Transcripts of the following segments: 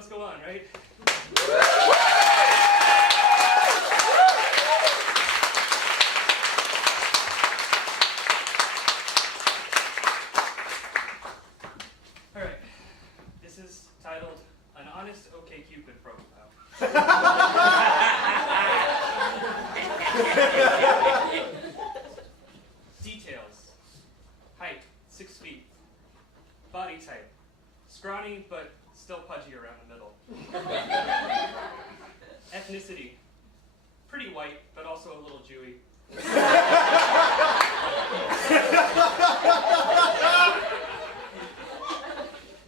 must go on, right? All right. This is titled An Honest OkCupid Profile. Details. Height, 6 feet. Body type. Scrawny, but still pudgy around the middle. Ethnicity. Pretty white, but also a little Jewy.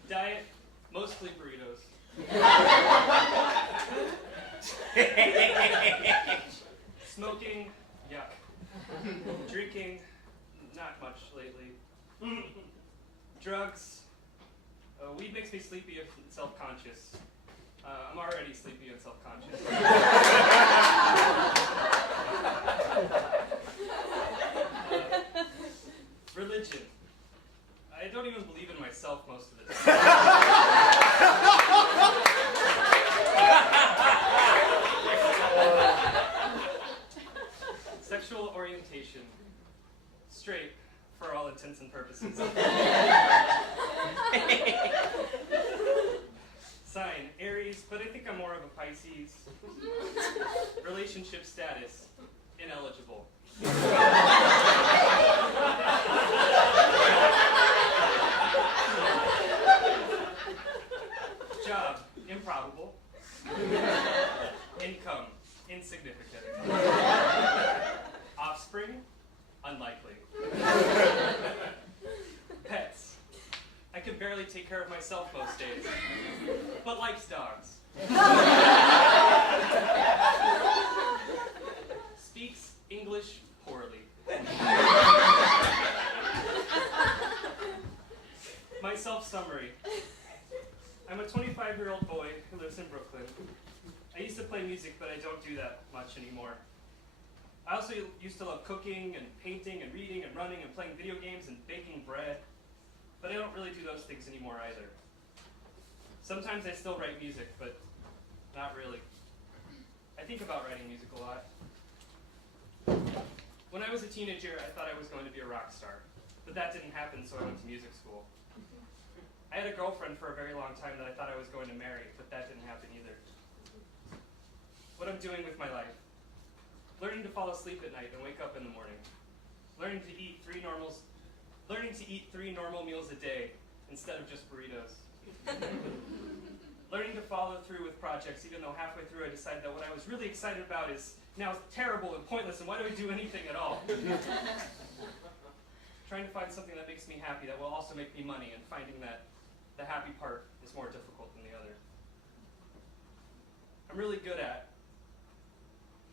Diet, mostly burritos. Smoking, yuck. Drinking, not much lately. Drugs, weed makes me sleepy and self-conscious. I'm already sleepy and self-conscious. Religion. I don't even believe in myself most of the time. Sexual orientation. Straight, for all intents and purposes. Sign, Aries, but I think I'm more of a Pisces. Relationship status, ineligible. Job, improbable. Income, insignificant. Offspring, unlikely. Pets, I can barely take care of myself most days, but likes dogs. Speaks English poorly. My self-summary. I'm a 25-year-old boy who lives in Brooklyn. I used to play music, but I don't do that much anymore. I also used to love cooking and painting and reading and running and playing video games and baking bread, but I don't really do those things anymore either. Sometimes I still write music, but not really. I think about writing music a lot. When I was a teenager, I thought I was going to be a rock star, but that didn't happen, so I went to music school. I had a girlfriend for a very long time that I thought I was going to marry, but that didn't happen either. What I'm doing with my life. Learning to fall asleep at night and wake up in the morning. Learning to eat three normal meals a day instead of just burritos. Learning to follow through with projects even though halfway through I decided that what I was really excited about is now terrible and pointless, and why do I do anything at all? Trying to find something that makes me happy that will also make me money, and finding that the happy part is more difficult than the other.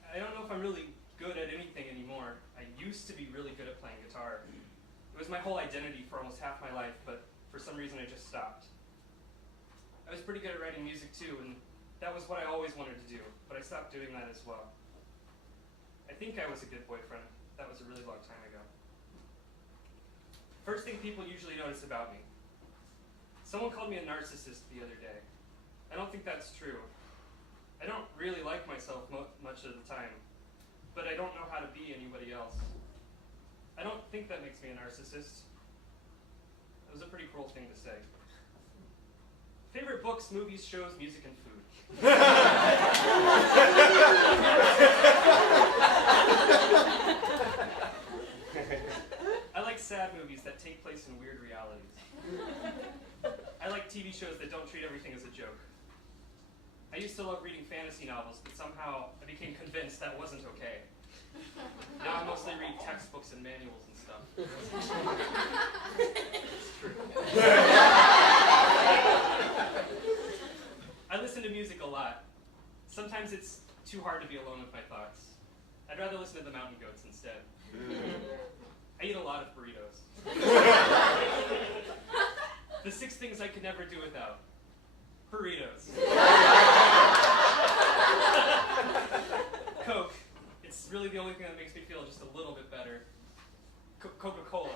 I don't know if I'm really good at anything anymore. I used to be really good at playing guitar. It was my whole identity for almost half my life, but for some reason I just stopped. I was pretty good at writing music too, and that was what I always wanted to do, but I stopped doing that as well. I think I was a good boyfriend. That was a really long time ago. First thing people usually notice about me. Someone called me a narcissist the other day. I don't think that's true. I don't really like myself much of the time, but I don't know how to be anybody else. I don't think that makes me a narcissist. That was a pretty cruel thing to say. Favorite books, movies, shows, music, and food. I like sad movies that take place in weird realities. I like TV shows that don't treat everything as a joke. I used to love reading fantasy novels, but somehow I became convinced that wasn't okay. Now I mostly read textbooks and manuals and stuff. It's true. I listen to music a lot. Sometimes it's too hard to be alone with my thoughts. I'd rather listen to the Mountain Goats instead. I eat a lot of burritos. The 6 things I could never do without. Burritos. Coke. It's really the only thing that makes me feel just a little bit better. Coca-Cola.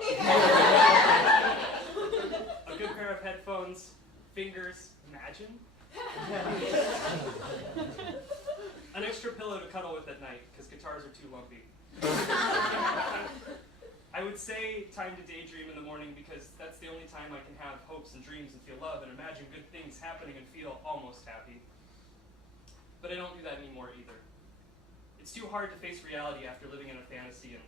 A good pair of headphones. Fingers. Imagine. An extra pillow to cuddle with at night, because guitars are too lumpy. I would say time to daydream in the morning because that's the only time I can have hopes and dreams and feel love and imagine good things happening and feel almost happy. But I don't do that anymore either. It's too hard to face reality after living in a fantasy, and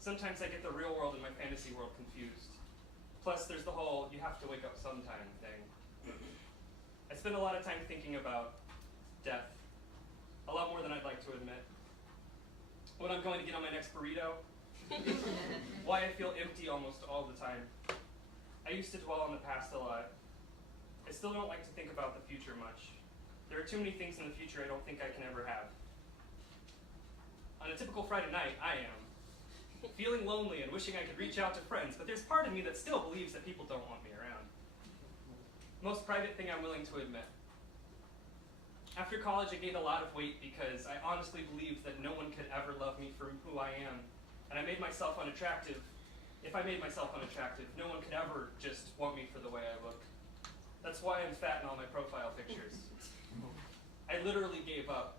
sometimes I get the real world and my fantasy world confused. Plus, there's the whole you have to wake up sometime thing. I spend a lot of time thinking about death. A lot more than I'd like to admit. When I'm going to get on my next burrito, why I feel empty almost all the time. I used to dwell on the past a lot. I still don't like to think about the future much. There are too many things in the future I don't think I can ever have. On a typical Friday night, I am feeling lonely and wishing I could reach out to friends, but there's part of me that still believes that people don't want me around. Most private thing I'm willing to admit. After college, I gained a lot of weight because I honestly believed that no one could ever love me for who I am, and I made myself unattractive. If I made myself unattractive, no one could ever just want me for the way I look. That's why I'm fat in all my profile pictures. I literally gave up.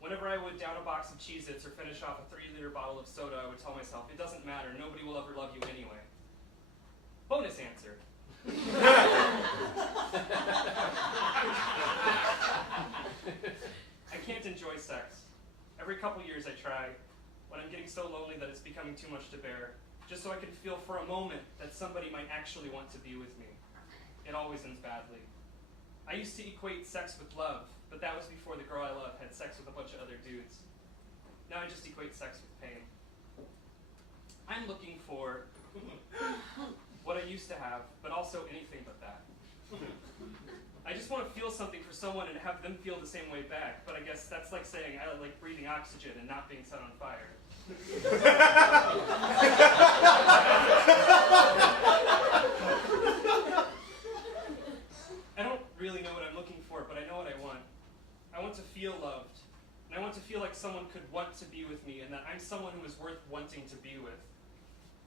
Whenever I would down a box of Cheez-Its or finish off a 3-liter bottle of soda, I would tell myself, it doesn't matter, nobody will ever love you anyway. Bonus answer. I can't enjoy sex. Every couple years I try, when I'm getting so lonely that it's becoming too much to bear, just so I can feel for a moment that somebody might actually want to be with me. It always ends badly. I used to equate sex with love, but that was before the girl I love had sex with a bunch of other dudes. Now I just equate sex with pain. I'm looking for what I used to have, but also anything but that. I just want to feel something for someone and have them feel the same way back, but I guess that's like saying I like breathing oxygen and not being set on fire. I don't really know what I'm looking for, but I know what I want. I want to feel loved, and I want to feel like someone could want to be with me and that I'm someone who is worth wanting to be with.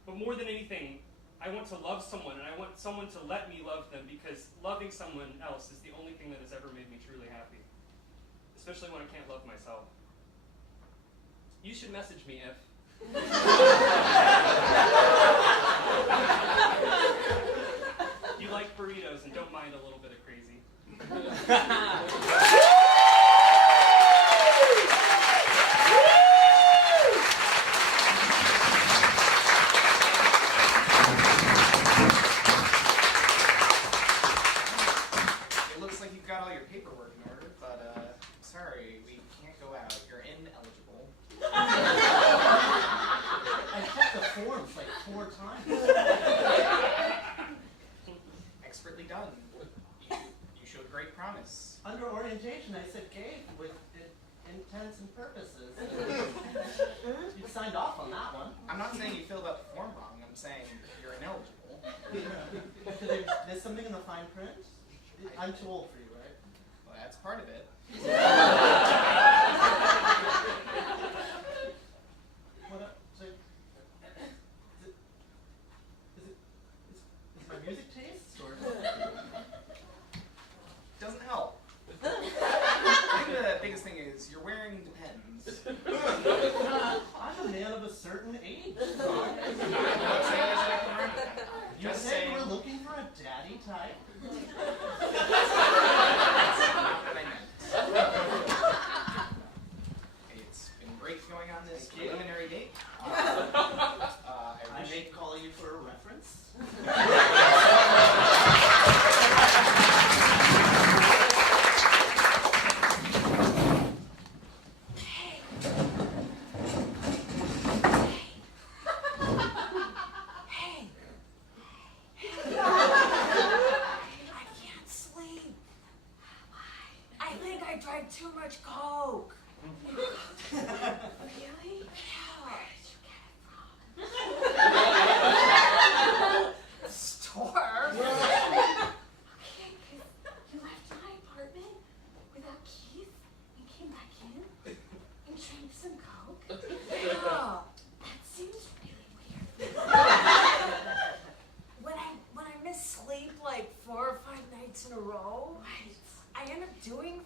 But more than anything, I want to love someone, and I want someone to let me love them, because loving someone else is the only thing that has ever made me truly happy, especially when I can't love myself. You should message me if you like burritos and don't mind a little bit of crazy. It looks like you've got all your paperwork in order, but sorry, we can't go out. You're ineligible. I checked the forms like 4 times. Expertly done. You showed great promise. Under orientation, I said gay with intents and purposes. You signed off on that one. I'm not saying you filled out the form wrong. I'm saying you're ineligible. Did they miss something in the fine print? I'm too old for you, right? Well, that's part of it. What up? So, is my music taste or? Doesn't help. I think the biggest thing is you're wearing Depends. I'm a man of a certain age. I'm not saying there's nothing wrong with that. You Just said saying you were looking for a daddy type. that's not what I meant. Hey, it's been great going on this Thank you. preliminary date. I may call you for a reference. Hey! I can't sleep. I think I drank too much Coke. Really? Yeah. Where did you get it from? The store. Okay, 'cause you left my apartment without keys and came back in and drank some Coke. Yeah. That seems really weird. When I miss sleep like 4 or 5 nights in a row, I end up doing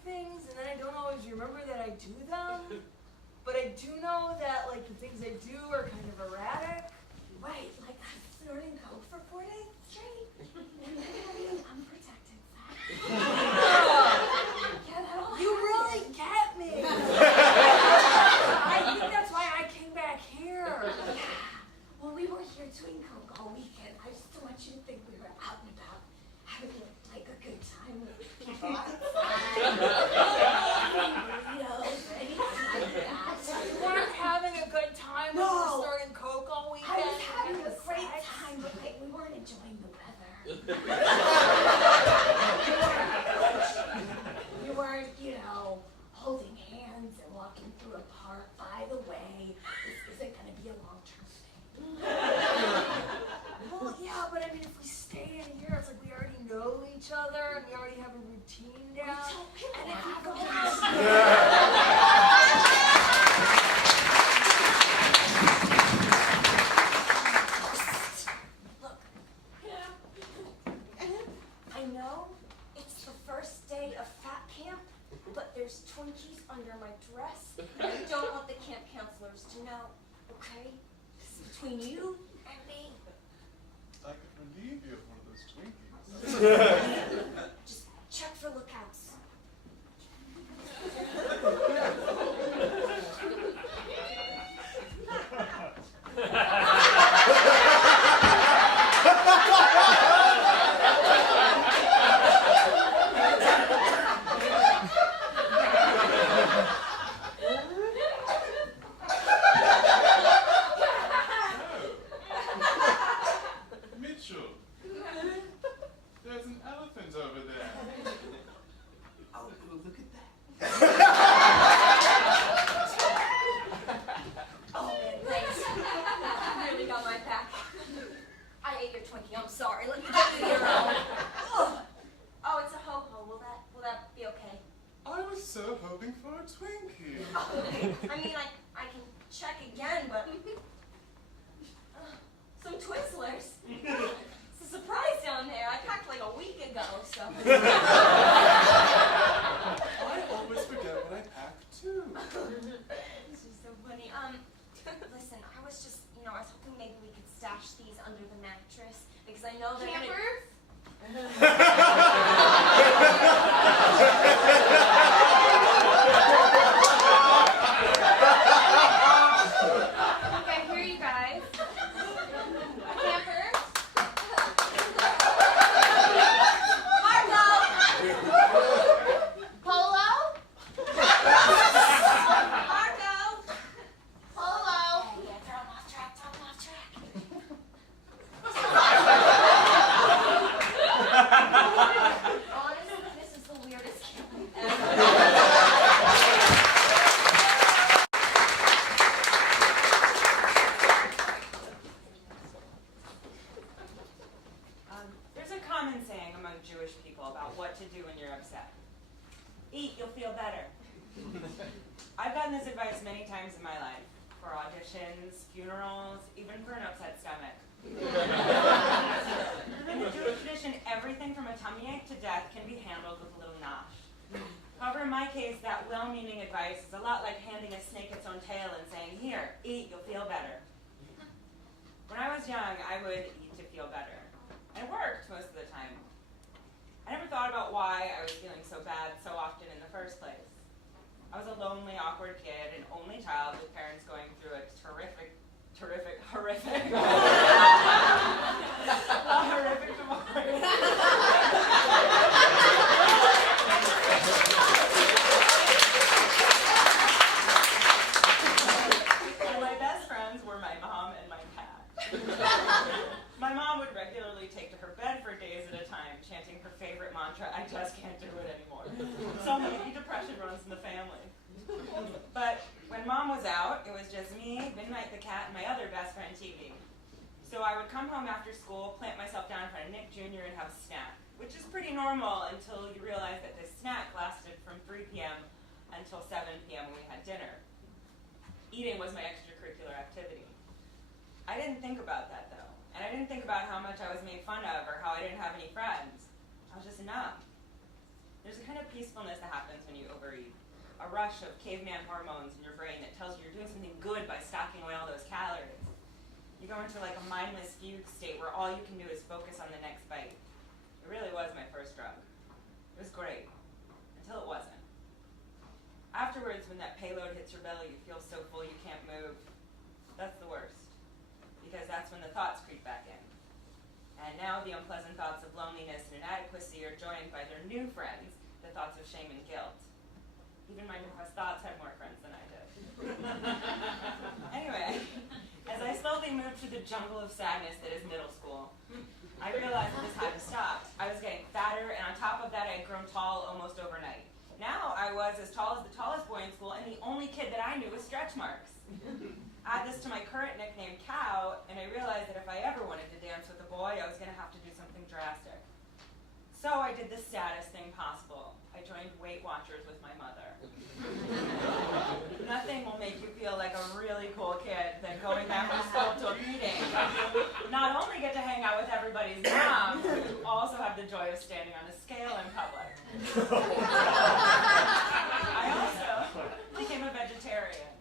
hear Twin Coke all weekend. I just don't want you to think we were out and about having like a good time with people outside, burritos, or anything like that. You weren't having a good time when you were snorting Coke all weekend? I was having a great time, but like, we weren't enjoying the weather. We weren't, you know, holding hands and walking through a park. By the way, this isn't going to be a long-term thing. Well, yeah, but I mean, if we stay in here, it's like we already know each other and we already have a routine down. And if you go Look, I know it's the first day of fat camp, but there's Twinkies under my dress, and I don't want the camp counselors to know, okay? This is between you and me. I could relieve you of one of those Twinkies. Just check for lookouts. Mitchell, there's an elephant over there. Oh, look at that. Oh man, thanks. You really got my back. I ate your Twinkie, I'm sorry. Let me give you your own. Oh, it's a ho-ho. Will that be okay? I was so hoping for a Twinkie. I mean, I can check again, but some Twizzlers. It's a surprise down there. I packed like a week ago, so. I always forget what I pack too. This is so funny. Listen, I was just, I was hoping maybe we could stash these under the mattress because I know they're Campers? Okay, here you guys. Campers? Marco! Polo? Marco! Polo? Yeah, throw him off track. Honestly, this is the weirdest camp ever. There's a common saying among Jewish people about what to do when you're upset. Eat, you'll feel better. I've gotten this advice many times in my life, for auditions, funerals, even for an upset stomach. In the Jewish tradition, everything from a tummy ache to death can be handled with a little nosh. However, in my case, that well-meaning advice is a lot like handing a snake its own tail and saying, here, eat, you'll feel better. When I was young, I would eat to feel better. And it worked most of the time. I never thought about why I was feeling so bad so often in the first place. I was a lonely, awkward kid, an only child with parents going through a horrific divorce. And my best friends were my mom and my cat. My mom would regularly take to her bed for days at a time, chanting her favorite mantra, I just can't do it anymore. So maybe depression runs in the family. But when Mom was out, it was just me, Midnight the cat, and my other best friend, TV. So I would come home after school, plant myself down in front of Nick Jr. and have a snack, which is pretty normal until you realize that this snack lasted from 3 p.m. until 7 p.m. when we had dinner. Eating was my extracurricular activity. I didn't think about that, though. And I didn't think about how much I was made fun of or how I didn't have any friends. I was just numb. There's a kind of peacefulness that happens when you overeat. A rush of caveman hormones in your brain that tells you you're doing something good by stocking away all those calories. You go into like a mindless fugue state where all you can do is focus on the next bite. It really was my first drug. It was great, until it wasn't. Afterwards, when that payload hits your belly, you feel so full you can't move. That's the worst. You because that's when the thoughts creep back in. And now the unpleasant thoughts of loneliness and inadequacy are joined by their new friends, the thoughts of shame and guilt. Even my depressed thoughts had more friends than I did. Anyway, as I slowly moved through the jungle of sadness that is middle school, I realized it was time to stop. I was getting fatter, and on top of that, I had grown tall almost overnight. Now I was as tall as the tallest boy in school, and the only kid that I knew with stretch marks. Add this to my current nickname, Cow, and I realized that if I ever wanted to dance with a boy, I was going to have to do something drastic. So I did the saddest thing possible. I joined Weight Watchers with my mother. Nothing will make you feel like a really cool kid than going back to school to a meeting. Not only get to hang out with everybody's mom, but you also have the joy of standing on a scale in public. I also became a vegetarian,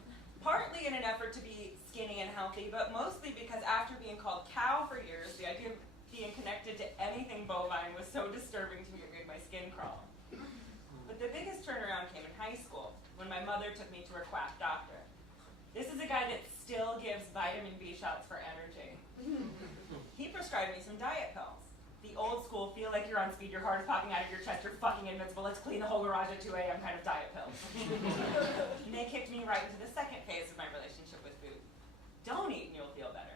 partly in an effort to be skinny and healthy, but mostly because after being called Cow for years, the idea of being connected to anything bovine was so disturbing to me it made my skin crawl. But the biggest turnaround came in high school, when my mother took me to her quack doctor. This is a guy that still gives vitamin B shots for energy. He prescribed me some diet pills. The old school, feel like you're on speed, your heart is popping out of your chest, you're fucking invincible, let's clean the whole garage at 2 a.m. kind of diet pills. And they kicked me right into the second phase of my relationship with food. Don't eat and you'll feel better.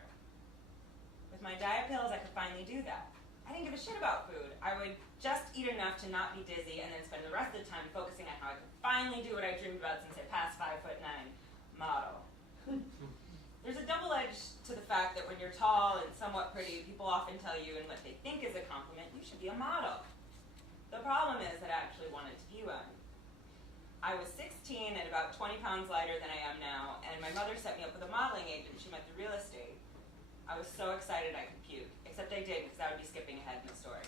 With my diet pills, I could finally do that. I didn't give a shit about food. I would just eat enough to not be dizzy and then spend the rest of the time focusing on how I could finally do what I dreamed about since I passed 5'9", model. There's a double edge to the fact that when you're tall and somewhat pretty, people often tell you in what they think is a compliment, you should be a model. The problem is that I actually wanted to be one. I was 16 and about 20 pounds lighter than I am now, and my mother set me up with a modeling agent. She meant the real estate. I was so excited I could puke, except I did because I would be skipping ahead in the story.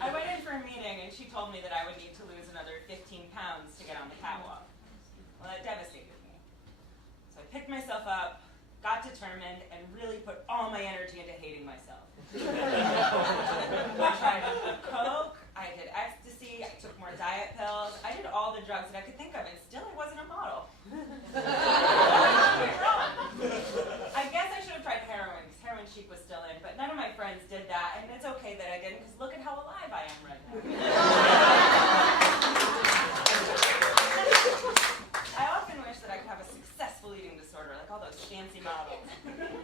I went in for a meeting and she told me that I would need to lose another 15 pounds to get on the catwalk. Well, that devastated me. So I picked myself up, got determined, and really put all my energy into hating myself. I tried coke, I did ecstasy, I took more diet pills, I did all the drugs that I could think of, and still I wasn't a model. I guess I should have tried heroin, because heroin chic was still in, but none of my friends did that, and it's okay that I didn't, because look at how alive I am right now. I often wish that I could have a successful eating disorder, like all those fancy models,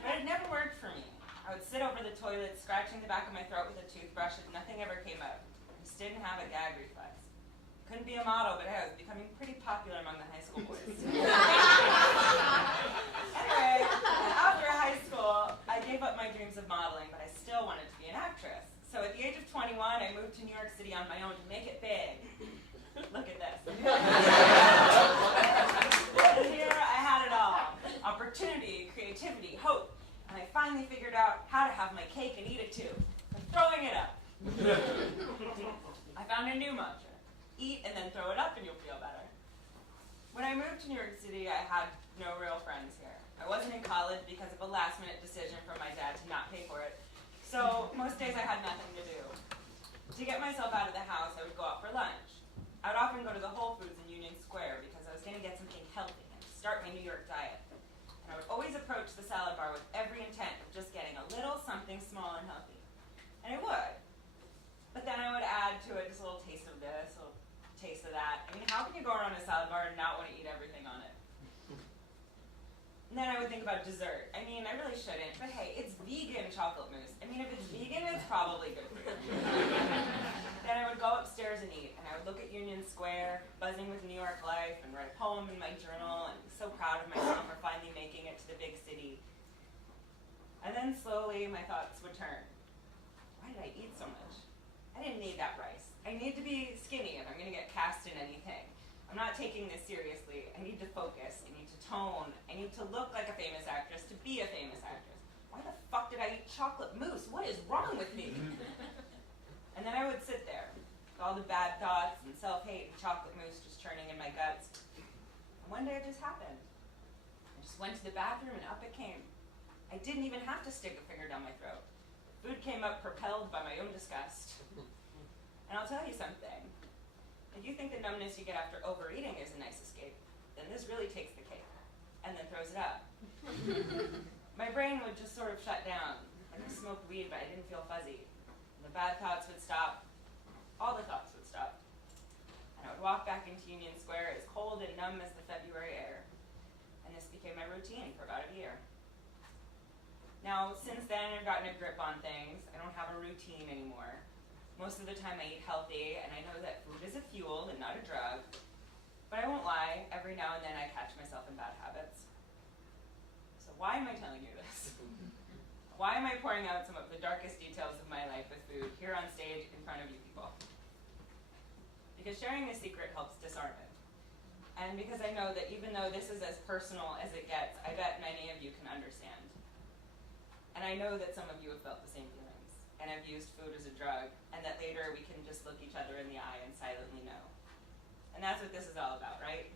but it never worked for me. I would sit over the toilet, scratching the back of my throat with a toothbrush, and nothing ever came out. I just didn't have a gag reflex. Couldn't be a model, but I was becoming pretty popular among the high school boys. Anyway, after high school, I gave up my dreams of modeling, but I still wanted to be an actress. So at the age of 21, I moved to New York City on my own to make it big. Look at this. And here I had it all. Opportunity, creativity, hope. And I finally figured out how to have my cake and eat it too. I'm throwing it up. I found a new mantra. Eat and then throw it up and you'll feel better. When I moved to New York City, I had no real friends here. I wasn't in college because of a last-minute decision from my dad to not pay for it. So most days I had nothing to do. To get myself out of the house, I would go out for lunch. I would often go to the Whole Foods in Union Square because I was going to get something healthy and start my New York diet. And I would always approach the salad bar with every intent of just getting a little something small and healthy. And I would. But then I would add to it just a little taste of this, a little taste of that. I mean, how can you go around a salad bar and not want to eat everything on it? And then I would think about dessert. I mean, I really shouldn't, but hey, it's vegan chocolate mousse. I mean, if it's vegan, it's probably good for you. Then I would go upstairs and eat, and I would look at Union Square, buzzing with New York life, and write a poem in my journal, and be so proud of myself for finally making it to the big city. And then slowly, my thoughts would turn. Why did I eat so much? I didn't need that rice. I need to be skinny if I'm going to get cast in anything. I'm not taking this seriously. I need to focus. I need to tone. I need to look like a famous actress to be a famous actress. Why the fuck did I eat chocolate mousse? What is wrong with me? And then I would sit there with all the bad thoughts and self-hate and chocolate mousse just churning in my guts. And one day it just happened. I just went to the bathroom and up it came. I didn't even have to stick a finger down my throat. Food came up propelled by my own disgust. And I'll tell you something. If you think the numbness you get after overeating is a nice escape, then this really takes the cake, and then throws it up. My brain would just sort of shut down, like I smoked weed but I didn't feel fuzzy. The bad thoughts would stop, all the thoughts would stop. And I would walk back into Union Square as cold and numb as the February air. And this became my routine for about a year. Now, since then, I've gotten a grip on things. I don't have a routine anymore. Most of the time I eat healthy, and I know that food is a fuel and not a drug. But I won't lie, every now and then I catch myself in bad habits. So why am I telling you this? Why am I pouring out some of the darkest details of my life with food here on stage in front of you people? Because sharing this secret helps disarm it. And because I know that even though this is as personal as it gets, I bet many of you can understand. And I know that some of you have felt the same feelings and have used food as a drug, and that later we can just look each other in the eye and silently know. And that's what this is all about, right?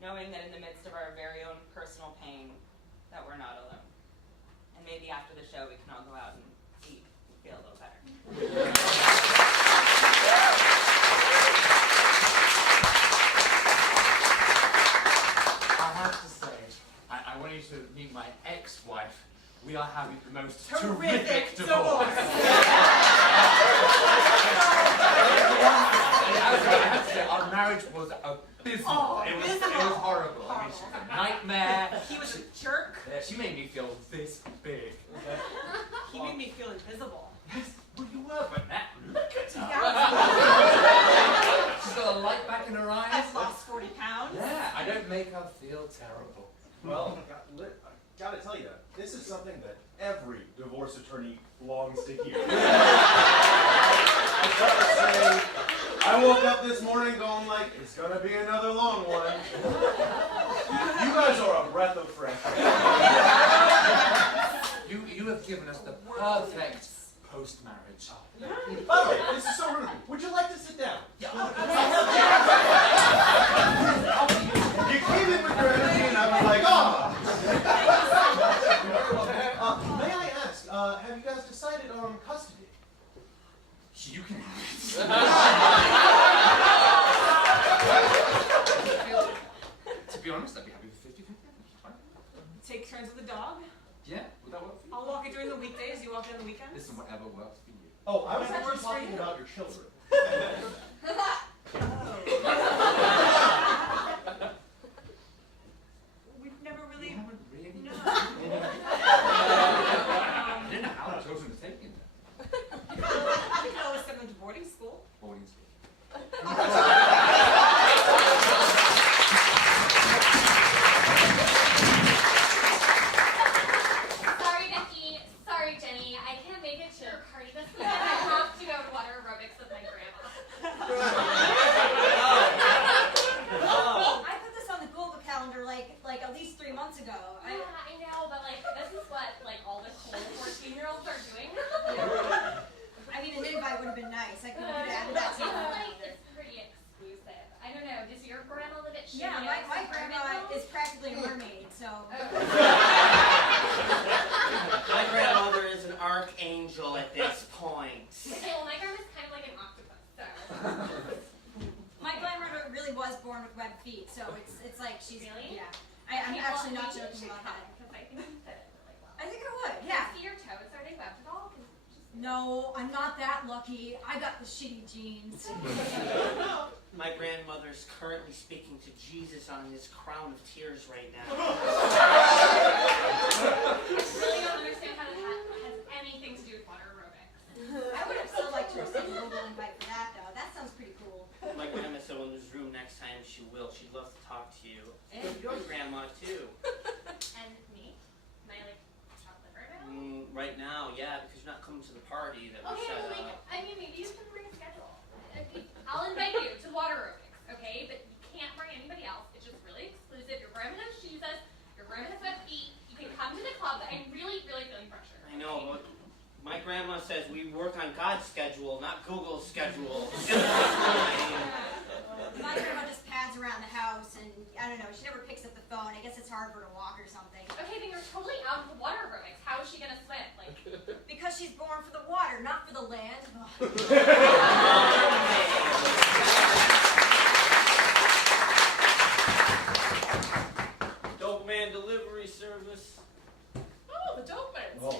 Knowing that in the midst of our very own personal pain, that we're not alone. And maybe after the show we can all go out and eat and feel a little better. I have to say, I want you to meet my ex-wife. We are having the most terrific divorce. I have to say, our marriage was abysmal. Oh, it was horrible. I mean, she's a nightmare. He was a jerk. Yeah, she made me feel this big. He made me feel invisible. Yes, well, you were, but now, look at her. She's got a light back in her eyes. I've lost 40 pounds. Yeah, I don't make her feel terrible. Well, I gotta tell you, this is something that every divorce attorney longs to hear. I gotta say, I woke up this morning going like, it's gonna be another long one. You guys are a breath of fresh air. You have given us the perfect post-marriage. By the way, this is so rude. Would you like to sit down? Yeah. You came in with your energy and I was like, oh! May I ask, have you guys decided on custody? You can have it. To be honest, I'd be happy with 50-50. Take turns with the dog. Yeah, would that work for you? I'll walk it during the weekdays, you walk it on the weekends. Listen, whatever works for you. Oh, I was That actually works for talking you. about your children. We've never You really... haven't really? No. I didn't know how our children are taking them. You can always send them to boarding school. Boarding school. Sorry, Becky. Sorry, Jenny. I can't make it to your party this weekend. I have to go to water aerobics with my grandma. I put this on the Google calendar like at least 3 months ago. Yeah, I know, but like this is what like all the cool 14-year-olds are doing. I mean, an invite would have been nice. I could have added that to the Like calendar. it's pretty exclusive. I don't know. Does your grandma live at Yeah, my grandma is practically a mermaid, so. My grandmother is an archangel at this point. Okay, well my grandma's kind of like an octopus, so. My grandmother really was born with webbed feet, so it's like she's. Really? Yeah. I'm Okay, actually well, not maybe you joking should about come, that. because I think you fit really well. I think I would, Can yeah. I see your toes? Are they webbed at all? 'Cause just- No, I'm not that lucky. I got the shitty genes. My grandmother's currently speaking to Jesus on his crown of tears right now. I really don't understand how that has anything to do with water aerobics. I would have still liked to receive a Google invite for that, though. That sounds pretty cool. My grandma said when there's room next time she will. She'd love to talk to you. And your grandma too. And me? Can I like chop liver now? Right now, yeah, because you're not coming to the party that we Okay, set well, like, up. I mean, maybe you can bring a schedule. I'll invite you to water aerobics, okay? But you can't bring anybody else. It's just really exclusive. Your grandma knows Jesus. Your grandma has wet feet. You can come to the club, but I'm really, really feeling pressure. I know, but my grandma says we work on God's schedule, not Google's schedule. My grandma just pads around the house, and I don't know, she never picks up the phone. I guess it's hard for her to walk or something. Okay, then you're totally out of the water aerobics. How is she gonna swim? Like, Because she's born for the water, not for the land. Oh, service? Oh, the dolphins. Oh.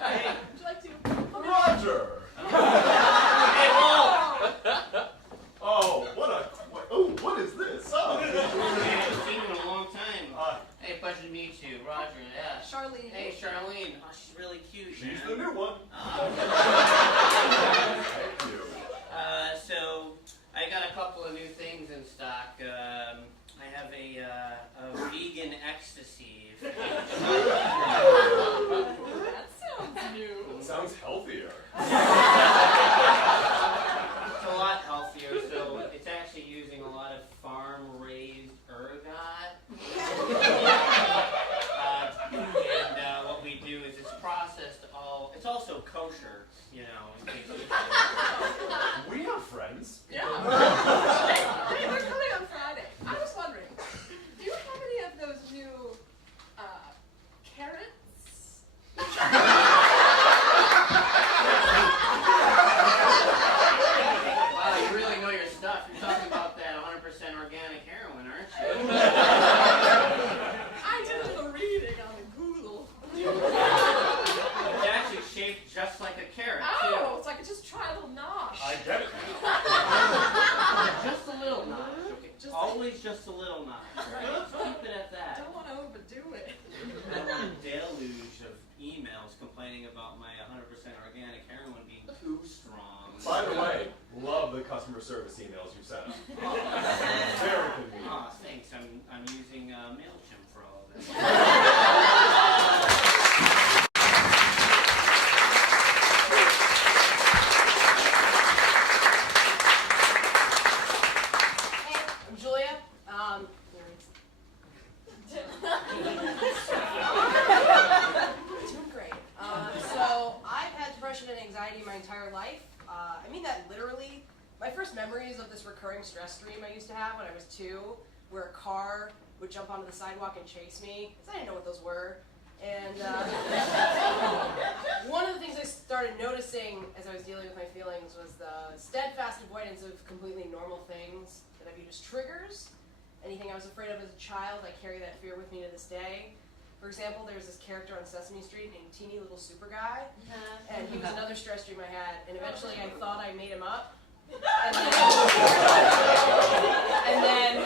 Hey, Would you like to? Roger! hey, Walt! Oh, what is this? Oh. I haven't seen you in a long time. Uh, Hey, pleasure to meet you. Roger, yeah. Charlene. Hey, Charlene. Oh, she's really cute, she's man. the new one. Thank you. So, I got a couple of new things in stock. I have a vegan ecstasy. That sounds new. Sounds healthier. It's a lot healthier, so it's actually using a lot of farm-raised ergot. And what we do is it's processed it's also kosher, you know, in case you We have friends. Yeah. Hey, they're coming on Friday. I was wondering, do you have any of those new carrots? Wow, you really know your stuff. You're talking about that 100% organic heroin, aren't you? I did a little reading on Google. It's actually shaped just like a carrot, Oh, so I could just try a little nosh. I get it. Just a little notch, okay? Just- Always just a little notch, right? Let's keep it at I that. don't want to overdo it. I want a deluge of emails complaining about my 100% organic heroin being too strong. By the way, love the customer service emails you sent us. Very convenient. Aw, thanks. I'm using MailChimp for all of this. Hey, I'm Julia. Doing great. So I've had depression and anxiety my entire life. I mean that literally. My first memories of this recurring stress stream I used to have when I was 2, where a car would jump onto the sidewalk and chase me, because I didn't know what those were. And one of the things I started noticing as I was dealing with my feelings was the steadfast avoidance of completely normal things that I viewed as triggers. Anything I was afraid of as a child, I carry that fear with me to this day. For example, there was this character on Sesame Street named Teeny Little Super Guy, and he was another stress dream I had, and eventually I thought I made him up. And then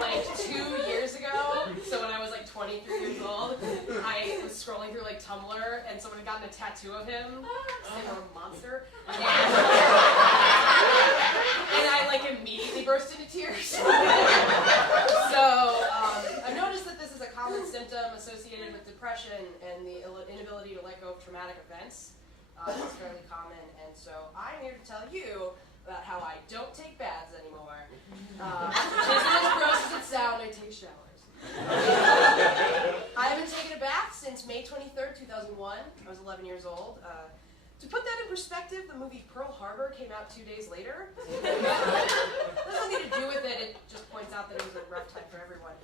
like 2 years ago, so when I was like 23 years old, I was scrolling through like Tumblr, and someone had gotten a tattoo of him, saying I'm a monster, and I like immediately burst into tears. So I've noticed that this is a common symptom associated with depression and the inability to let go of traumatic events. It's fairly common, and so I'm here to tell you about how I don't take baths anymore. Which isn't as gross as it sounds. I take showers. I haven't taken a bath since May 23rd, 2001. I was 11 years old. To put that in perspective, the movie Pearl Harbor came out 2 days later. It has nothing to do with it. It just points out that it was a rough time for everyone.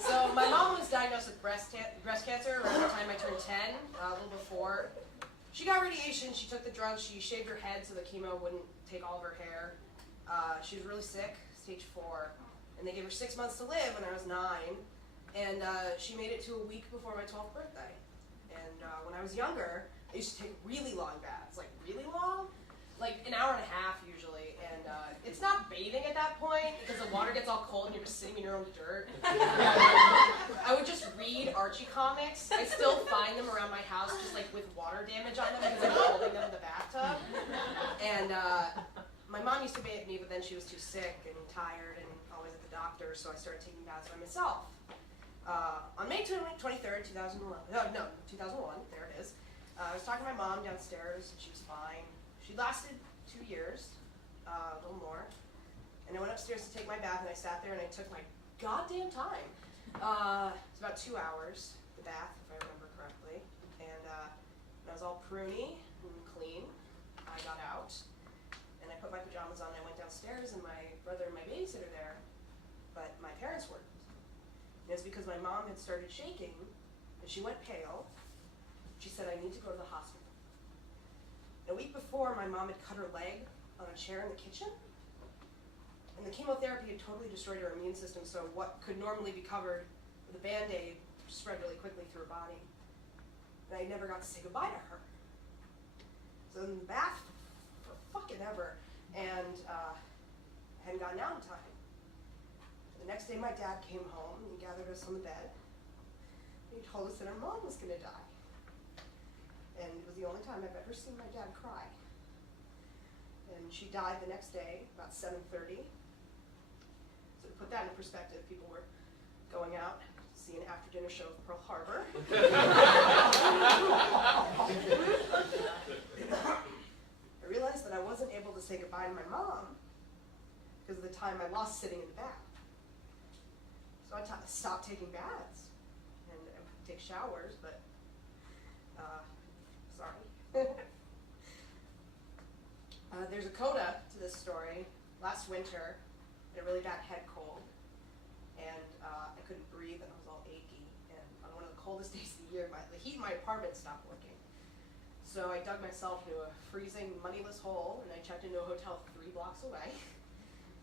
So my mom was diagnosed with breast cancer around the time I turned 10, a little before. She got radiation, she took the drugs, she shaved her head so the chemo wouldn't take all of her hair. She was really sick, stage 4, and they gave her 6 months to live when I was 9, and she made it to a week before my 12th birthday. And when I was younger, I used to take really long baths, like really long, like an hour and a half usually, and it's not bathing at that point because the water gets all cold and you're just sitting in your own dirt. I would just read Archie comics. I still find them around my house just like with water damage on them because I'm holding them in the bathtub. And my mom used to bathe me, but then she was too sick and tired and always at the doctor, so I started taking baths by myself. On May 23rd, 2001, there it is, I was talking to my mom downstairs, and she was fine. She lasted 2 years, a little more, and I went upstairs to take my bath, and I sat there, and I took my goddamn time. It was about 2 hours, the bath, if I remember correctly, and when I was all pruny and clean, I got out, and I put my pajamas on, and I went downstairs, and my brother and my babysitter there, but my parents weren't. And it's because my my mom had started shaking, and she went pale. She said, I need to go to the hospital. A week before, my mom had cut her leg on a chair in the kitchen, and the chemotherapy had totally destroyed her immune system, so what could normally be covered with a Band-Aid spread really quickly through her body. And I never got to say goodbye to her. So in the bath for fucking ever, and hadn't gotten out in time. The next day my dad came home and he gathered us on the bed. And he told us that our mom was gonna die. And it was the only time I've ever seen my dad cry. And she died the next day, about 7:30. So to put that in perspective, people were going out to see an after-dinner show of Pearl Harbor. I realized that I wasn't able to say goodbye to my mom because of the time I lost sitting in the bath. So I stopped taking baths and I would take showers, but sorry. There's a coda to this story. Last winter, I had a really bad head cold, and I couldn't breathe, and I was all achy. And on one of the coldest days of the year, the heat in my apartment stopped working. So I dug myself into a freezing, moneyless hole, and I checked into a hotel 3 blocks away.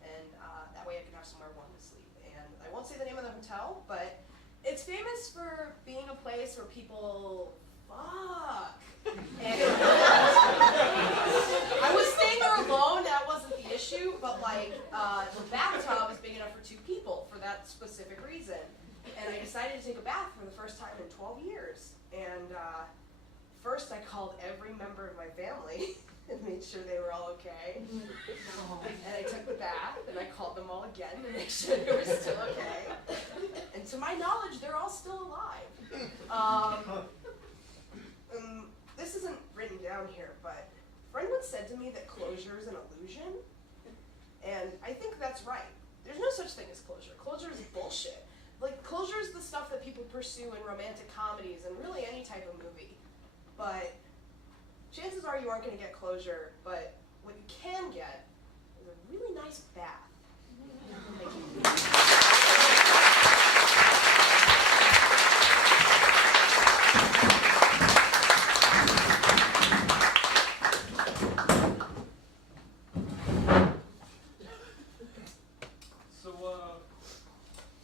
And that way I could have somewhere warm to sleep. And I won't say the name of the hotel, but it's famous for being a place where people fuck. And I was staying there alone, that wasn't the issue, but like the bathtub is big enough for 2 people for that specific reason. And I decided to take a bath for the first time in 12 years. And first I called every member of my family and made sure they were all okay. And I took the bath and I called them all again to make sure they were still okay. And to my knowledge, they're all still alive. This isn't written down here, but a friend once said to me that closure is an illusion. And I think that's right. There's no such thing as closure. Closure is bullshit. Like, closure is the stuff that people pursue in romantic comedies and really any type of movie. But chances are you aren't going to get closure, but what you can get is a really nice bath. Thank you.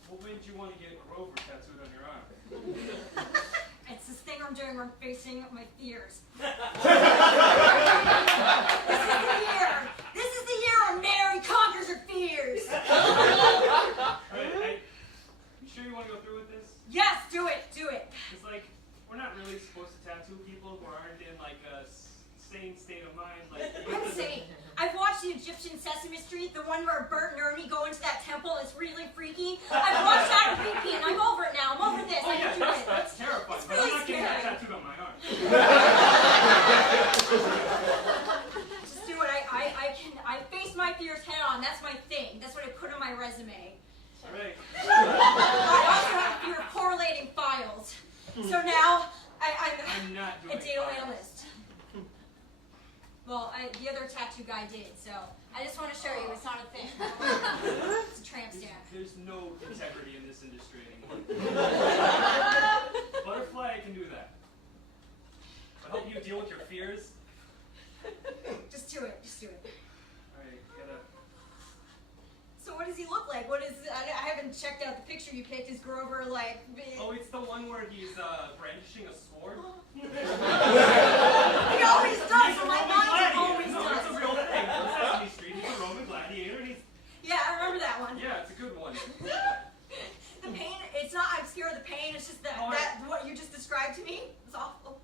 What made you want to get Grover tattooed on your arm? It's this thing I'm doing where I'm facing my fears. This is the year when Mary conquers her fears. Alright, you sure you want to go through with this? Yes, do it. It's like, we're not really supposed to tattoo people who aren't in like a sane state of mind. Like, I'm saying, I've watched the Egyptian Sesame Street, the one where Bert and Ernie go into that temple. It's really freaky. I've watched that on repeat, and I'm over it now. I'm over this. Oh I yeah, can do it. that's terrifying. It's But really I'm not getting that scary. tattooed on my arm. Just do it. I face my fears head on. That's my thing. That's what I put on my resume. Alright. I also have fear of correlating files. So now I'm not doing a data files. analyst. Well, the other tattoo guy did, so I just want to show you it's not a thing. It's a tramp stamp. There's no integrity in this industry anymore. Butterfly, I can do that. But help you deal with your fears? Just do it. Alright, gotta... So what does he look like? What is? I haven't checked out the picture you picked. Is Grover like? Oh, it's the one where he's brandishing a sword? He always does. He's a So my Roman mind gladiator. always No, does. it's a real thing. On Sesame Street, he's a Roman gladiator, and he's... Yeah, I remember that one. Yeah, it's a good one. The pain. It's not. I'm scared of the pain. It's just that what you just described to me. It's awful.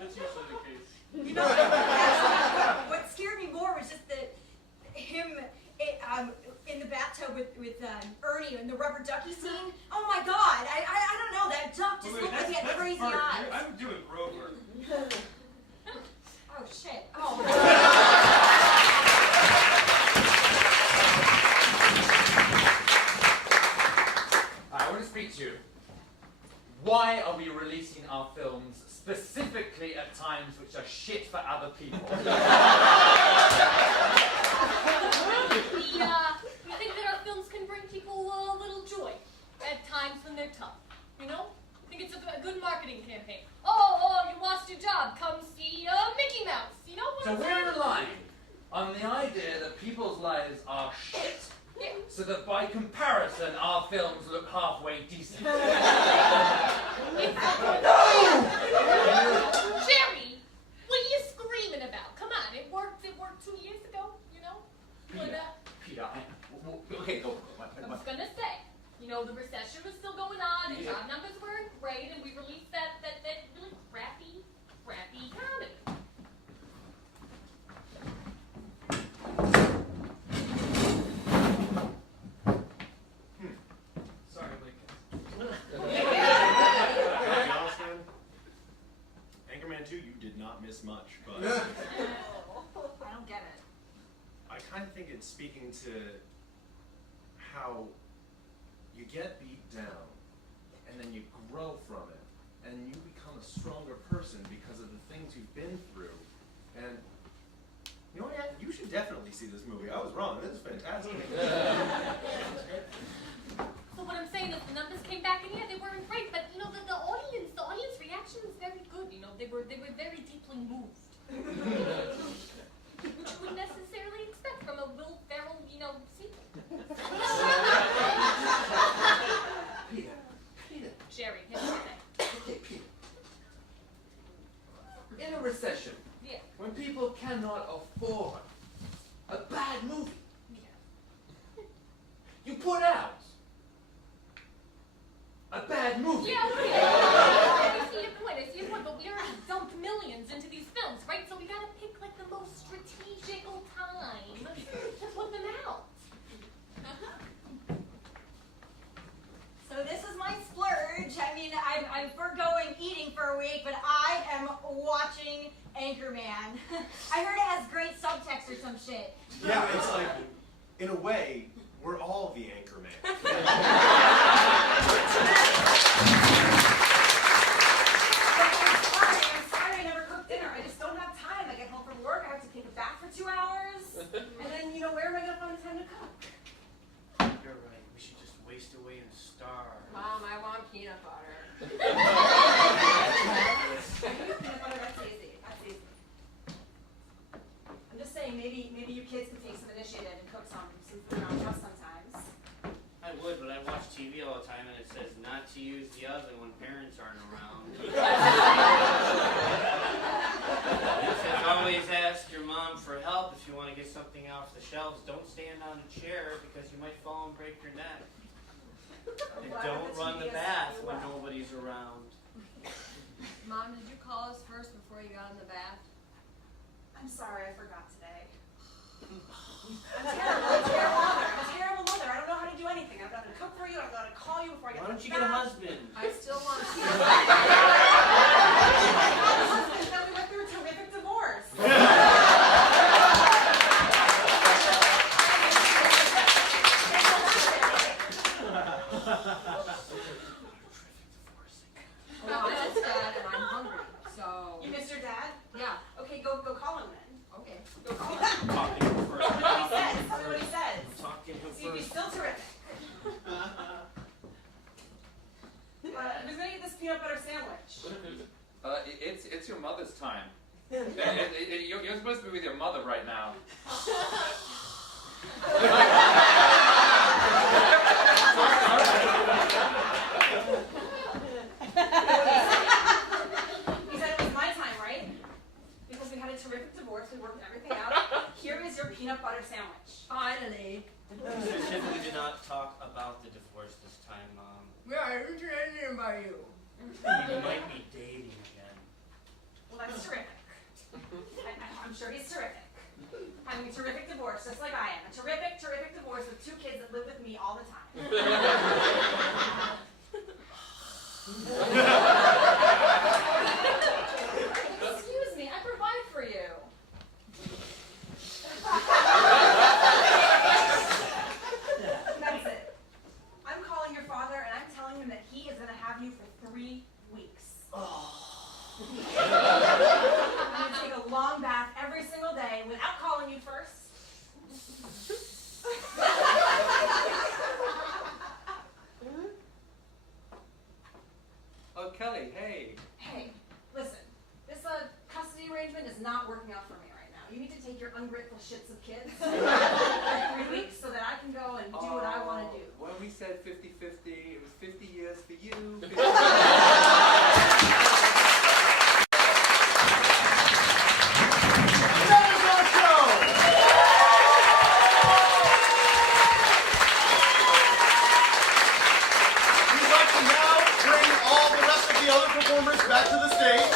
That's usually the case. You know, actually, what scared me more was just him in the bathtub with Ernie and the rubber ducky scene. Oh my God! I don't know. That duck just looked like he had crazy Bert. eyes. I'm doing Grover. Oh shit! Oh. I want to speak to you. Why are we releasing our films specifically at times which are shit for other people? We think that our films can bring people a little joy at times when they're tough. You know? I think it's a good marketing campaign. Oh, you lost your job. Come see Mickey Mouse. You know what So I'm we're saying? relying on the idea that people's lives are shit, Yeah. so that by comparison our films look halfway decent. Jerry, what are you screaming about? Come on, it worked 2 years ago, you know? Peter, okay, go. I was gonna say, you know, the recession was still going on, and job numbers weren't great, and we released that really crappy comedy. Sorry, Lincoln. To be honest, man, Anchorman 2, you did not miss much, but I don't get it. I kind of think it's speaking to how you get beat down, and then you grow from it, and you become a stronger person because of the things you've been through. And you know what? You should definitely see this movie. I was wrong. This is fantastic. So what I'm saying is the numbers came back, and yeah, they weren't great, but you know, the audience reaction was very good. You know, they were very deeply moved. Which you wouldn't necessarily expect from a Will Ferrell, you know, sequel. Peter. Jerry, hit me with Okay, Peter. In a recession, yeah. when people cannot afford a bad movie, you put out a bad movie. Yeah, okay. I see your point, but we already dumped millions into these films, right? So we gotta pick like the most strategical time to put them out. So this is my splurge. I mean, I'm forgoing eating for a week, but I am watching Anchorman. I heard it has great subtext or some shit. Yeah, it's like, in a way, we're all the Anchorman. I'm sorry I never cooked dinner. I just don't have time. I get home from work, I have to take a bath for 2 hours, and then, you know, where am I gonna find the time to cook? You're right. We should just waste away and starve. Mom, I want peanut butter. Peanut butter, that's easy. That's easy. I'm just saying, maybe you kids can take some initiative and cook some food around the house sometimes. I would, but I watch TV all the time and it says not to use the oven when parents aren't around. It says always ask your mom for help if you want to get something off the shelves. Don't stand on a chair because you might fall and break your neck. And don't run the bath when nobody's around. Mom, did you call us first before you got in the bath? I'm sorry, I forgot today. I'm a terrible mother. I don't know how to do anything. I'm not going to cook for you. I'm not going to call you before I get Why to don't you the get a bath. husband? I still want to see Then we went through a terrific divorce. Well, I just Dad and I'm hungry, so You missed your dad? yeah. Okay, go call him then. Okay. Go call him. I'm talking to him first. Tell me what he says. Tell me what he says. I'm talking to him See if he's first. still terrific. Who's gonna get this peanut butter sandwich? It's your mother's time. You're supposed to be with your mother right now. He said it was my time, right? Because we had a terrific divorce, we worked everything out. Here is your peanut butter sandwich. Finally. Specifically did not talk about the divorce this time, Mom. Yeah, I didn't hear anything about you. You might be dating again. Well, that's terrific. I'm sure he's terrific. Having a terrific divorce, just like I am. A terrific, terrific divorce with 2 kids that live with me all the time. Excuse me, I provide for you. That's it. I'm calling your father and I'm telling him that he is going to have you for 3 weeks. I'm going to take a long bath every single day without calling you first. Kelly, hey. Hey, listen. This custody arrangement is not working out for me right now. You need to take your ungrateful shits of kids for 3 weeks so that I can go and do what I want to do. When we said 50-50, it was 50 years for you. Performers back to the stage.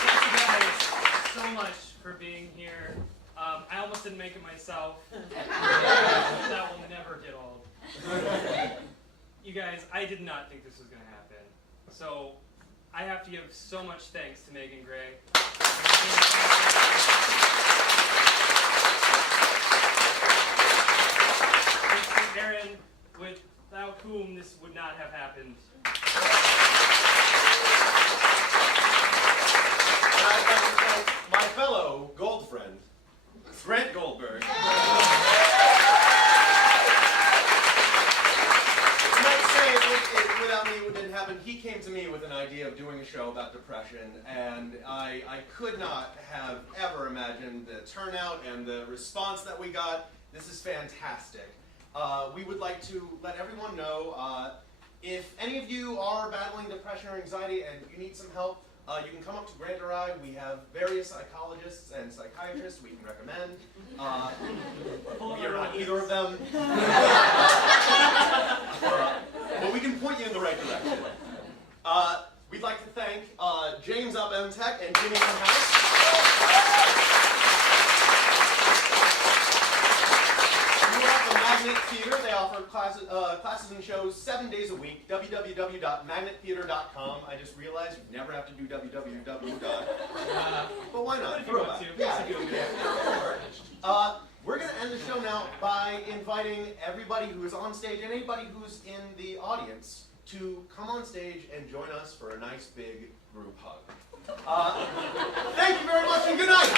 Thank you guys so much for being here. I almost didn't make it myself. That will never get old. You guys, I did not think this was going to happen. So, I have to give so much thanks to Megan Gray. Thanks to Aaron, without whom this would not have happened. And I'd like to thank my fellow gold friend, Grant Goldberg. Without me, it didn't happen. He came to me with an idea of doing a show about depression, and I could not have ever imagined the turnout and the response that we got. This is fantastic. We would like to let everyone know, if any of you are battling depression or anxiety and you need some help, you can come up to Grant or I. We have various psychologists and psychiatrists we can recommend. We are not either of them. But we can point you in the right direction. We'd like to thank James up MTech and Jimmy from House. We are at the Magnet Theater. They offer classes and shows 7 days a week. www.magnettheater.com. I just realized you never have to do www. But why not? If you want to. Yeah. We're going to end the show now by inviting everybody who is on stage and anybody who's in the audience to come on stage and join us for a nice big group hug. Thank you very much and good night.